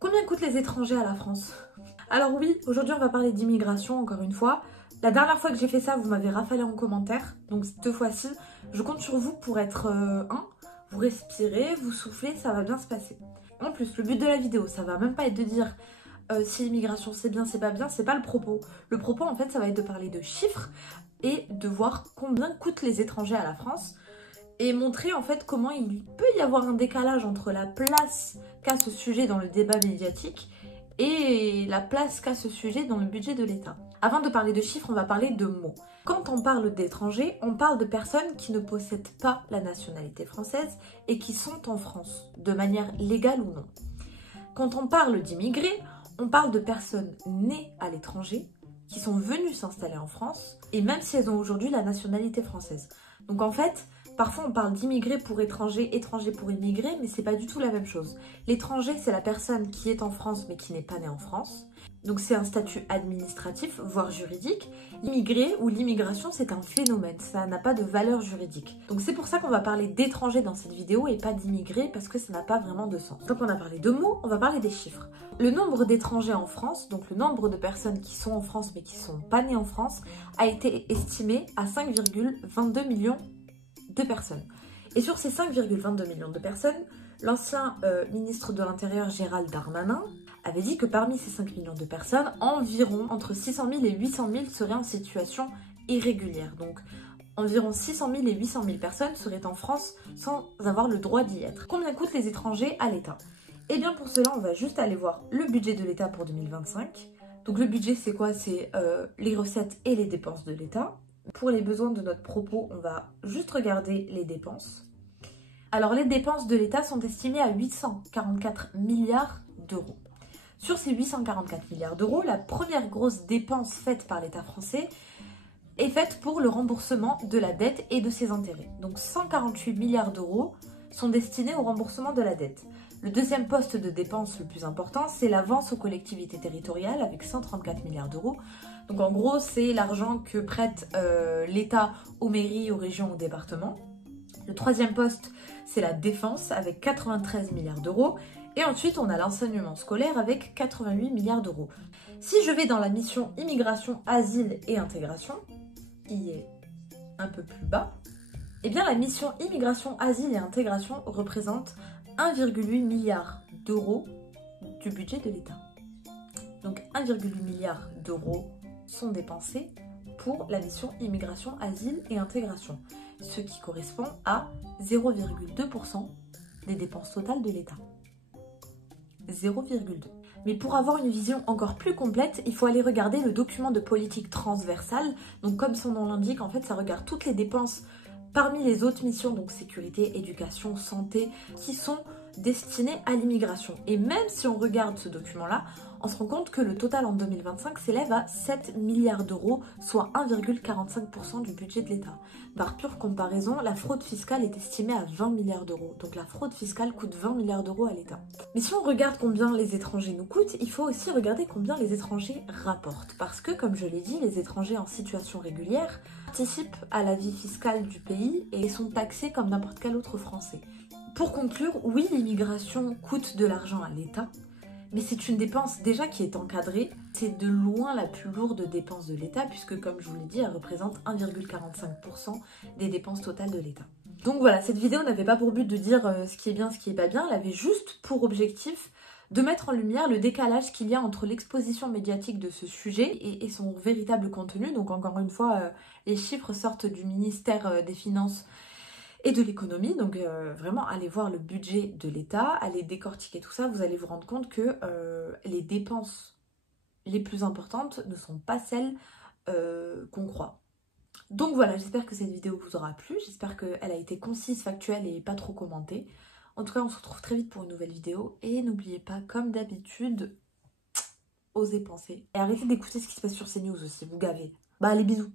Combien coûtent les étrangers à la France? Alors oui, aujourd'hui on va parler d'immigration encore une fois. La dernière fois que j'ai fait ça, vous m'avez rafalé en commentaire. Donc cette fois-ci, je compte sur vous pour être vous respirez, vous soufflez, ça va bien se passer. En plus, le but de la vidéo, ça va même pas être de dire si l'immigration c'est bien, c'est pas le propos. Le propos en fait, ça va être de parler de chiffres et de voir combien coûtent les étrangers à la France. Et montrer en fait comment il peut y avoir un décalage entre la place qu'a ce sujet dans le débat médiatique et la place qu'a ce sujet dans le budget de l'État. Avant de parler de chiffres, on va parler de mots. Quand on parle d'étrangers, on parle de personnes qui ne possèdent pas la nationalité française et qui sont en France, de manière légale ou non. Quand on parle d'immigrés, on parle de personnes nées à l'étranger, qui sont venues s'installer en France, et même si elles ont aujourd'hui la nationalité française. Donc en fait, parfois on parle d'immigrés pour étrangers, étrangers pour immigrés, mais c'est pas du tout la même chose. L'étranger, c'est la personne qui est en France mais qui n'est pas née en France. Donc c'est un statut administratif, voire juridique. L'immigré ou l'immigration, c'est un phénomène, ça n'a pas de valeur juridique. Donc c'est pour ça qu'on va parler d'étrangers dans cette vidéo et pas d'immigrés, parce que ça n'a pas vraiment de sens. Donc on a parlé de mots, on va parler des chiffres. Le nombre d'étrangers en France, donc le nombre de personnes qui sont en France mais qui ne sont pas nées en France, a été estimé à 5,22 millions de personnes. Et sur ces 5,22 millions de personnes, l'ancien ministre de l'Intérieur Gérald Darmanin avait dit que parmi ces 5 millions de personnes, environ entre 600 000 et 800 000 seraient en situation irrégulière. Donc environ 600 000 et 800 000 personnes seraient en France sans avoir le droit d'y être. Combien coûtent les étrangers à l'État? Et bien pour cela, on va juste aller voir le budget de l'État pour 2025. Donc le budget, c'est quoi? C'est les recettes et les dépenses de l'État. Pour les besoins de notre propos, on va juste regarder les dépenses. Alors les dépenses de l'État sont estimées à 844 milliards d'euros. Sur ces 844 milliards d'euros, la première grosse dépense faite par l'État français est faite pour le remboursement de la dette et de ses intérêts. Donc 148 milliards d'euros sont destinés au remboursement de la dette. Le deuxième poste de dépense le plus important, c'est l'avance aux collectivités territoriales avec 134 milliards d'euros. Donc en gros, c'est l'argent que prête l'État aux mairies, aux régions, aux départements. Le troisième poste, c'est la défense avec 93 milliards d'euros. Et ensuite, on a l'enseignement scolaire avec 88 milliards d'euros. Si je vais dans la mission immigration, asile et intégration, qui est un peu plus bas, eh bien la mission immigration, asile et intégration représente 1,8 milliard d'euros du budget de l'État. Donc 1,8 milliard d'euros sont dépensés pour la mission immigration, asile et intégration, ce qui correspond à 0,2% des dépenses totales de l'État. 0,2. Mais pour avoir une vision encore plus complète, il faut aller regarder le document de politique transversale. Donc comme son nom l'indique, en fait, ça regarde toutes les dépenses parmi les autres missions, donc sécurité, éducation, santé, qui sont destinées à l'immigration. Et même si on regarde ce document-là, on se rend compte que le total en 2025 s'élève à 7 milliards d'euros, soit 1,45% du budget de l'État. Par pure comparaison, la fraude fiscale est estimée à 20 milliards d'euros. Donc la fraude fiscale coûte 20 milliards d'euros à l'État. Mais si on regarde combien les étrangers nous coûtent, il faut aussi regarder combien les étrangers rapportent. Parce que, comme je l'ai dit, les étrangers en situation régulière participent à la vie fiscale du pays et sont taxés comme n'importe quel autre Français. Pour conclure, oui, l'immigration coûte de l'argent à l'État, mais c'est une dépense déjà qui est encadrée. C'est de loin la plus lourde dépense de l'État, puisque comme je vous l'ai dit, elle représente 1,45% des dépenses totales de l'État. Donc voilà, cette vidéo n'avait pas pour but de dire ce qui est bien, ce qui est pas bien, elle avait juste pour objectif de mettre en lumière le décalage qu'il y a entre l'exposition médiatique de ce sujet et son véritable contenu. Donc encore une fois, les chiffres sortent du ministère des Finances et de l'économie, donc vraiment allez voir le budget de l'État, allez décortiquer tout ça, vous allez vous rendre compte que les dépenses les plus importantes ne sont pas celles qu'on croit. Donc voilà, j'espère que cette vidéo vous aura plu, j'espère qu'elle a été concise, factuelle et pas trop commentée. En tout cas, on se retrouve très vite pour une nouvelle vidéo et n'oubliez pas, comme d'habitude, osez penser. Et arrêtez d'écouter ce qui se passe sur CNews aussi, vous gavez. Bah allez, bisous.